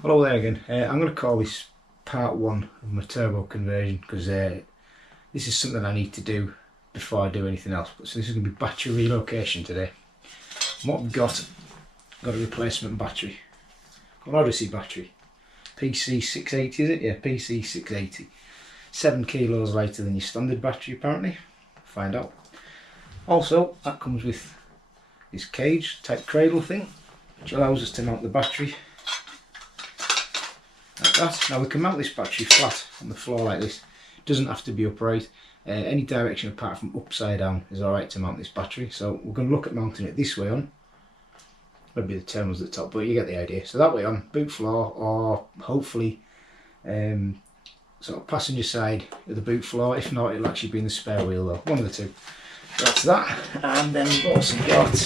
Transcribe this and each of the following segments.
Hello there again. I'm going to call this part 1 of my turbo conversion because this is something I need to do before I do anything else. So this is going to be battery relocation today. And what we've got a replacement battery, an Odyssey battery, PC680 is it? Yeah, PC680. 7 kilos lighter than your standard battery apparently. Find out. Also, that comes with this cage type cradle thing, which allows us to mount the battery like that. Now we can mount this battery flat on the floor like this. It doesn't have to be upright. Any direction apart from upside down is alright to mount this battery. So we're going to look at mounting it this way on. Maybe the terminals at the top, but you get the idea. So that way on, boot floor, or hopefully sort of passenger side of the boot floor. If not, it'll actually be in the spare wheel though. One of the two. So that's that. And then we've also got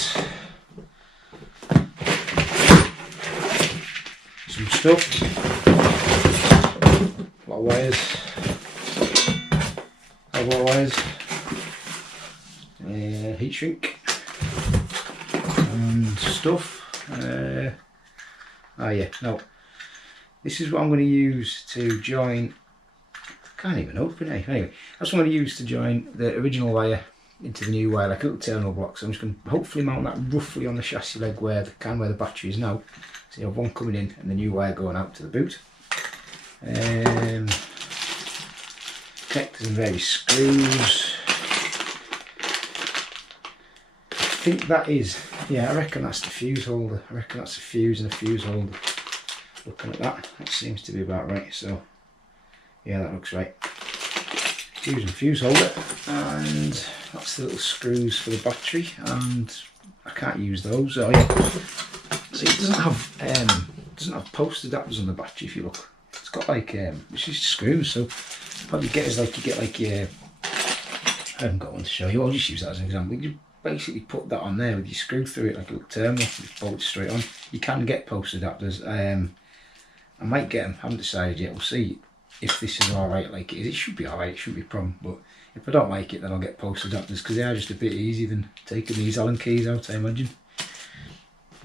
some stuff. A lot of wires, heat shrink and stuff. No, this is what I'm going to use to join. Can't even open it. Anyway, that's what I'm going to use to join the original wire into the new wire, like a little terminal block. So I'm just going to hopefully mount that roughly on the chassis leg where the battery is now. So you have one coming in and the new wire going out to the boot. Connectors and various screws. I think that is, yeah, I reckon that's the fuse holder. I reckon that's a fuse and a fuse holder. Looking at that, that seems to be about right. So, yeah, that looks right. Fuse and fuse holder, and that's the little screws for the battery. And I can't use those. Oh yeah. See, it doesn't have post adapters on the battery. If you look, it's got like it's just screws. So what you get is like your. I haven't got one to show you. I'll just use that as an example. You basically put that on there with your screw through it like a little terminal. Just bolt it straight on. You can get post adapters. I might get them. I haven't decided yet. We'll see if this is all right. Like it is. It should be all right. It shouldn't be a problem. But if I don't like it, then I'll get post adapters because they are just a bit easier than taking these Allen keys out, I imagine.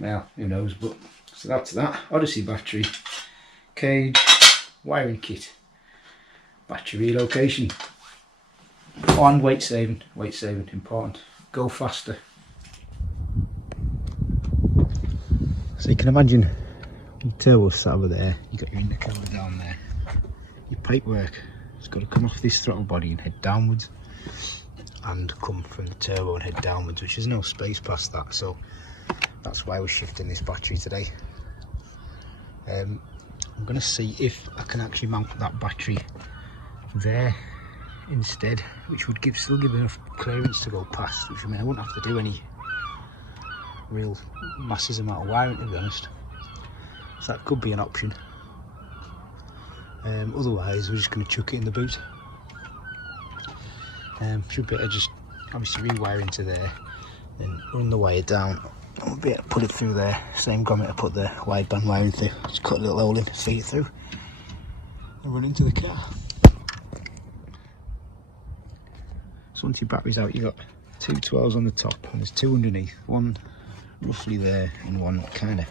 Well, who knows, but so that's that. Odyssey battery, cage, wiring kit, battery relocation, and weight saving, important. Go faster. So you can imagine your turbo sat over there, you got your intercooler down there, your pipework has got to come off this throttle body and head downwards, and come from the turbo and head downwards, which is no space past that. So that's why we're shifting this battery today. I'm going to see if I can actually mount that battery there instead, which would still give enough clearance to go past, which I mean I wouldn't have to do any real massive amount of wiring, to be honest. So that could be an option. Otherwise we're just going to chuck it in the boot. Should be able to just obviously rewire into there, then run the wire down. I'll be able to put it through there, same grommet I put the wideband wiring through, just cut a little hole in, feed it through and run into the car. So once your battery's out, you've got 2 12s on the top and there's 2 underneath, one roughly there and one kind of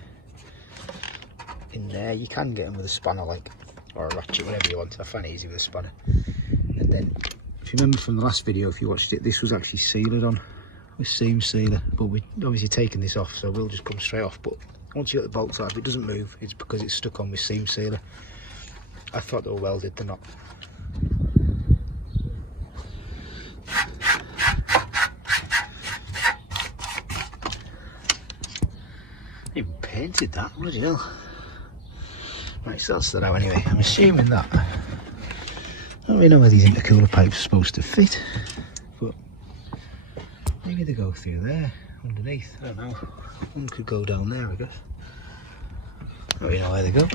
in there. You can get them with a spanner like, or a ratchet, whatever you want. I find it easy with a spanner. And then if you remember from the last video, if you watched it, this was actually sealed on with seam sealer, but we're obviously taking this off, so we'll just come straight off. But once you get the bolts out, if it doesn't move, it's because it's stuck on with seam sealer. I thought they were welded, they're not. Even painted that, bloody hell. Right, so that's that out anyway. I'm assuming that, I don't really know where these intercooler pipes are supposed to fit, but maybe they go through there, underneath, I don't know. One could go down there, I guess. I don't really know where they go.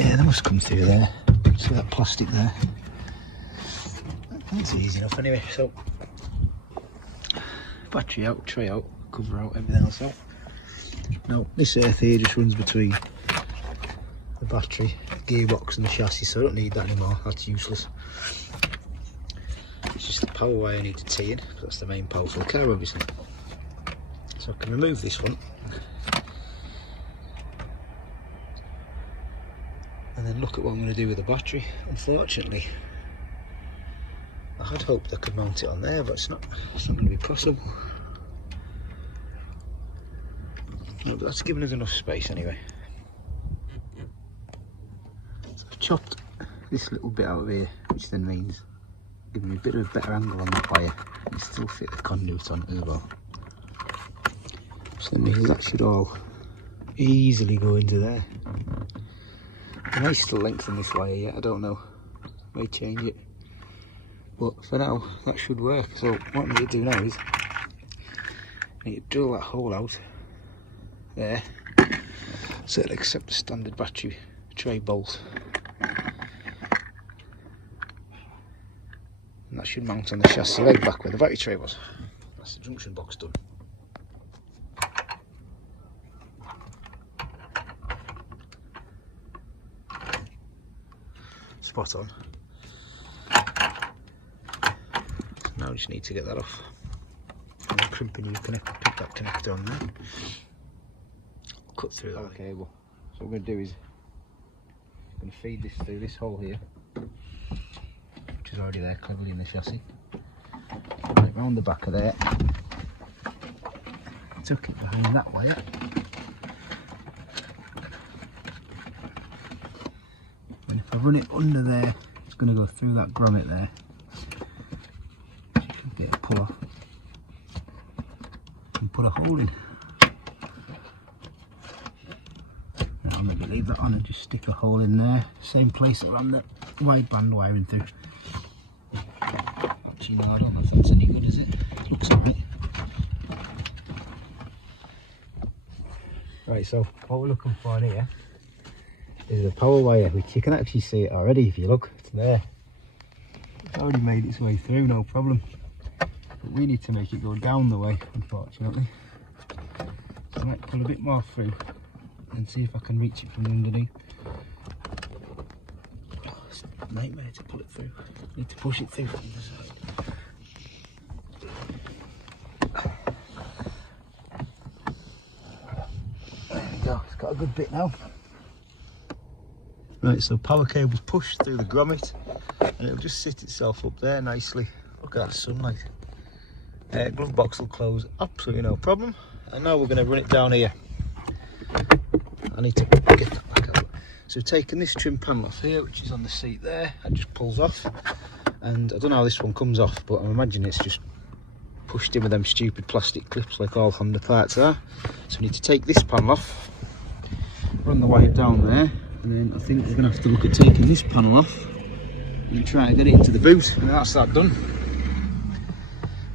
Yeah, they must come through there. See that plastic there? That's easy enough anyway. So, battery out, tray out, cover out, everything else out. Now, this earth here just runs between the battery, gearbox and the chassis, so I don't need that anymore, that's useless. It's just the power wire I need to tee in, because that's the main power for the car obviously. So I can remove this one and then look at what I'm going to do with the battery. Unfortunately, I had hoped I could mount it on there, but it's not going to be possible. No, but that's given us enough space anyway. So I've chopped this little bit out of here, which then means giving me a bit of a better angle on the wire, and still fit the conduit on it as well. So that means that should all easily go into there. I may still lengthen this wire yet, I don't know. May change it. But for now, that should work. So what I need to do now is I need to drill that hole out there so it'll accept the standard battery tray bolt. And that should mount on the chassis leg back where the battery tray was. That's the junction box done. Spot on. So now I just need to get that off. And I'm crimping you put that connector on there. Cut through that cable. So what we're going to do is I'm going to feed this through this hole here, which is already there cleverly in the chassis. Right round the back of there. Tuck it behind that wire. And if I run it under there, it's going to go through that grommet there. So you should be able to pull off and put a hole in. And I'll maybe leave that on and just stick a hole in there, same place that ran the wideband wiring through. Actually, no, I don't know if that's any good, is it? It looks alright. Right, so what we're looking for here is a power wire, which you can actually see it already if you look. It's there. It's already made its way through, no problem. But we need to make it go down the way, unfortunately. So I might pull a bit more through and see if I can reach it from underneath. Oh, it's a nightmare to pull it through. I need to push it through from the side. There we go, it's got a good bit now. Right, so power cable's pushed through the grommet and it'll just sit itself up there nicely. Look at that sunlight. Glove box will close, absolutely no problem. And now we're going to run it down here. I need to get that back out. So we've taken this trim panel off here, which is on the seat there, and just pulls off. And I don't know how this one comes off, but I'm imagining it's just pushed in with them stupid plastic clips like all Honda parts are. So we need to take this panel off, run the wire down there, and then I think we're going to have to look at taking this panel off and try to get it into the boot, and that's that done.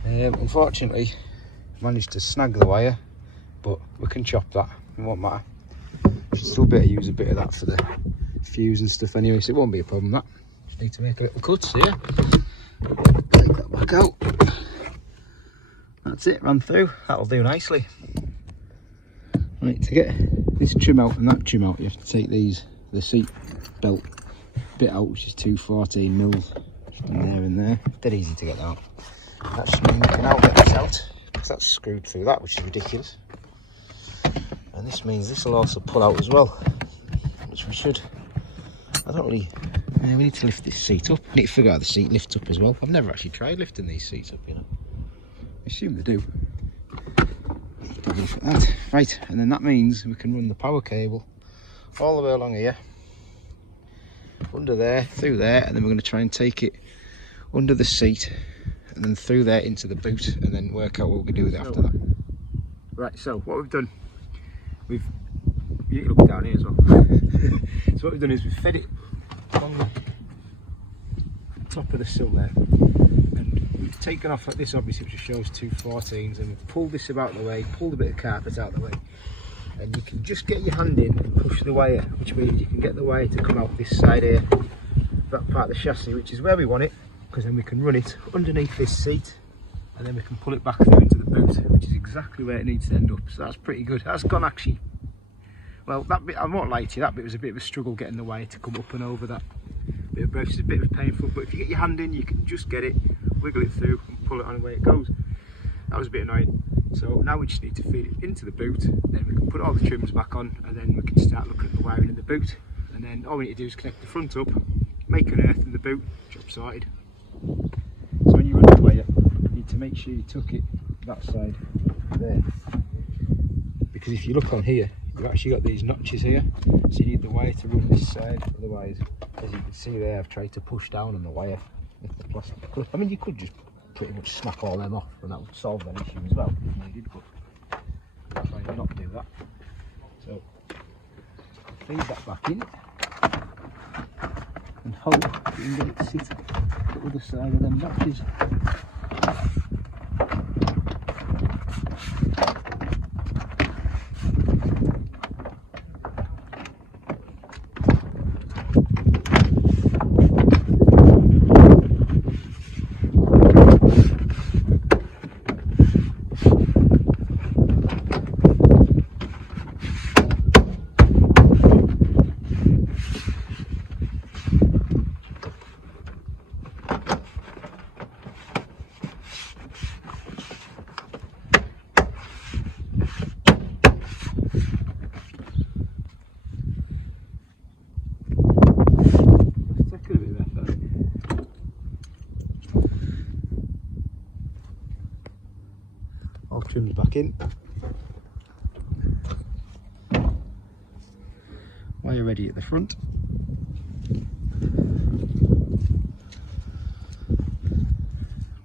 Unfortunately, managed to snag the wire, but we can chop that, it won't matter. Should still be able to use a bit of that for the fuse and stuff anyway, so it won't be a problem. That just need to make a little cut, so yeah, take that back out. That's it, ran through, that'll do nicely. Right, to get this trim out and that trim out, you have to take the seat belt bit out, which is 214 mils, there and there. Dead easy to get out. That just means we can now get this out, because that's screwed through that, which is ridiculous. And this means this will also pull out as well, which we should. I don't really. We need to lift this seat up. I need to figure out how the seat lifts up as well. I've never actually tried lifting these seats up, you know. I assume they do. That. Right, and then that means we can run the power cable all the way along here, under there, through there, and then we're going to try and take it under the seat and then through there into the boot, and then work out what we can do with it after that. Right, so what we've done, you need to look down here as well. So what we've done is we've fed it on the top of the sill there, and we've taken off like this, obviously, which shows 214s, and we've pulled this about the way, pulled a bit of carpet out the way, and you can just get your hand in and push the wire, which means you can get the wire to come out this side here, that part of the chassis, which is where we want it, because then we can run it underneath this seat, and then we can pull it back through into the boot, which is exactly where it needs to end up. So that's pretty good. That's gone actually, well, that bit, I won't lie to you, that bit was a bit of a struggle getting the wire to come up and over that bit of brace. It's a bit of painful, but if you get your hand in, you can just get it, wiggle it through and pull it on away it goes. That was a bit annoying. So now we just need to feed it into the boot, then we can put all the trims back on, and then we can start looking at the wiring in the boot. and then all we need to do is connect the front up, make an earth in the boot, job sorted. So when you run the wire, you need to make sure you tuck it that side there, because if you look on here, you've actually got these notches here, so you need the wire to run this side, otherwise, as you can see there, I've tried to push down on the wire with the plastic. I mean, you could just pretty much snap all them off and that would solve that issue as well if needed, but that's why not do that. So feed that back in and hope you can get it to sit the other side of them notches. All trimmed back in. Wire ready at the front.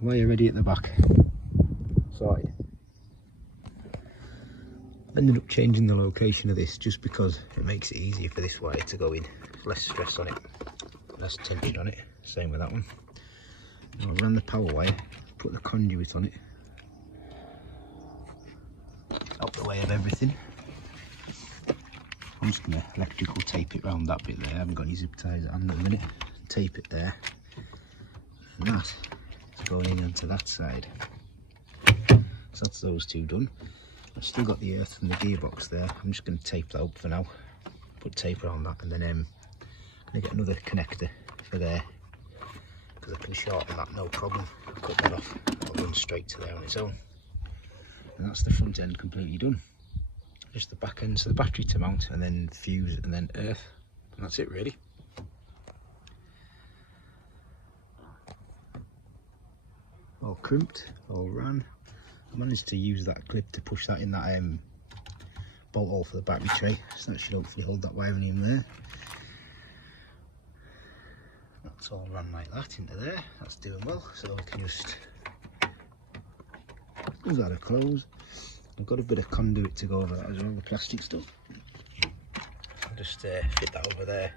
Wire ready at the back. Sorted. Ended up changing the location of this just because it makes it easier for this wire to go in. Less stress on it, less tension on it. Same with that one. I ran the power wire, put the conduit on it. Out the way of everything. I'm just going to electrical tape it around that bit there. I haven't got any zip ties at hand at the minute. Tape it there. And that is going in onto that side. So that's those two done. I've still got the earth and the gearbox there. I'm just going to tape that up for now. Put tape around that, and then I'm going to get another connector for there, because I can shorten that no problem. Cut that off. I'll run straight to there on its own. And that's the front end completely done. Just the back end, so the battery to mount, and then fuse, and then earth, and that's it really. All crimped, all ran. I managed to use that clip to push that in that bolt hole for the battery tray, so that should hopefully hold that wiring in there. That's all ran like that into there. That's doing well, so we can just close that close. I've got a bit of conduit to go over that as well, the plastic stuff. I'll just fit that over there,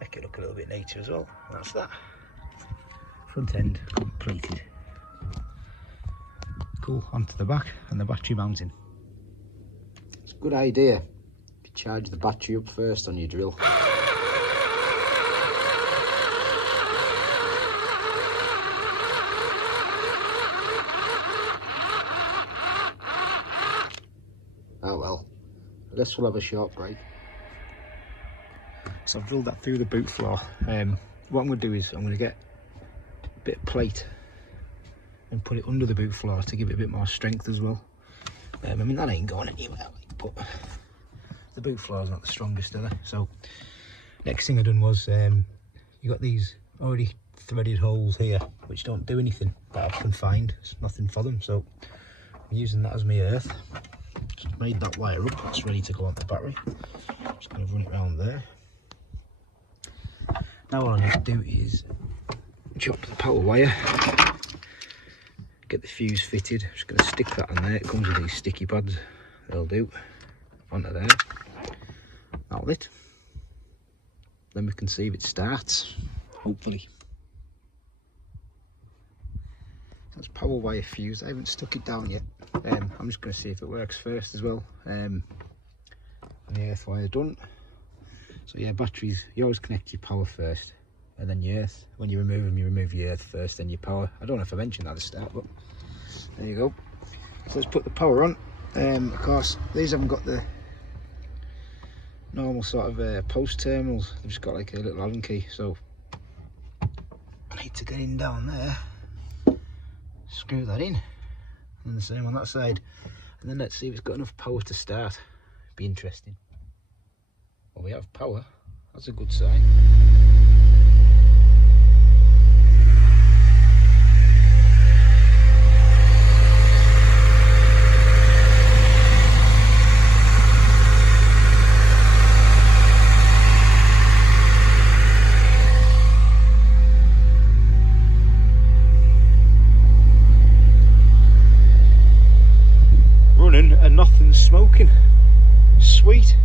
make it look a little bit neater as well. And that's that. Front end completed. Cool, onto the back and the battery mounting. It's a good idea to charge the battery up first on your drill. Oh well, I guess we'll have a short break. So I've drilled that through the boot floor. What I'm going to do is I'm going to get a bit of plate and put it under the boot floor to give it a bit more strength as well. I mean, that ain't going anywhere, but the boot floor is not the strongest, are they? So next thing I done was you got these already threaded holes here which don't do anything that I can find. There's nothing for them, so I'm using that as my earth. Just made that wire up, that's ready to go on the battery. Just going to run it around there. Now all I need to do is chop the power wire, get the fuse fitted. I'm just going to stick that on there. It comes with these sticky pads, they'll do. Onto there, that'll it. Then we can see if it starts, hopefully. That's power wire fused. I haven't stuck it down yet. I'm just going to see if it works first as well. And the earth wire done. So yeah, batteries, you always connect your power first and then your earth. When you remove them, you remove your earth first, then your power. I don't know if I mentioned that at the start, but there you go. So let's put the power on. Of course, these haven't got the normal sort of post terminals. They've just got like a little Allen key. So I need to get in down there, screw that in, and the same on that side. And then let's see if it's got enough power to start. Be interesting. Well, we have power. That's a good sign. Running and nothing's smoking. Sweet.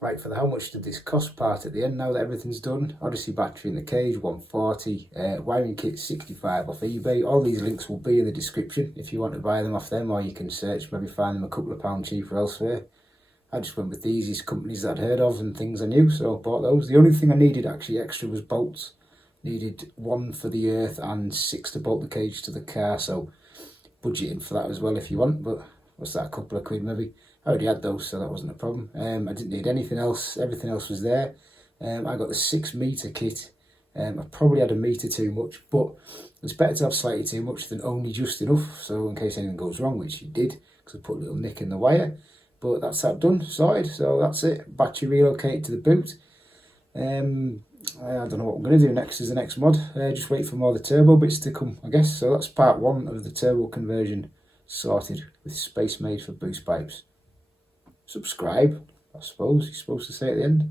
Right, for the how much did this cost part at the end, now that everything's done: Odyssey battery in the cage 140, wiring kit 65 off eBay. All these links will be in the description if you want to buy them off them, or you can search, maybe find them a couple of pounds cheaper elsewhere. I just went with the easiest companies that I'd heard of and things I knew, so I bought those. The only thing I needed actually extra was bolts. Needed 1 for the earth and 6 to bolt the cage to the car, so budgeting for that as well if you want, but what's that, a couple of quid maybe? I already had those, so that wasn't a problem. I didn't need anything else, everything else was there. I got the 6 metre kit. I probably had a metre too much, but it's better to have slightly too much than only just enough, so in case anything goes wrong, which it did, because I put a little nick in the wire. But that's that done, sorted, so that's it. Battery relocated to the boot. I don't know what I'm going to do next as the next mod. Just wait for more of the turbo bits to come, I guess. So that's part 1 of the turbo conversion sorted with space made for boost pipes. Subscribe, I suppose you're supposed to say at the end.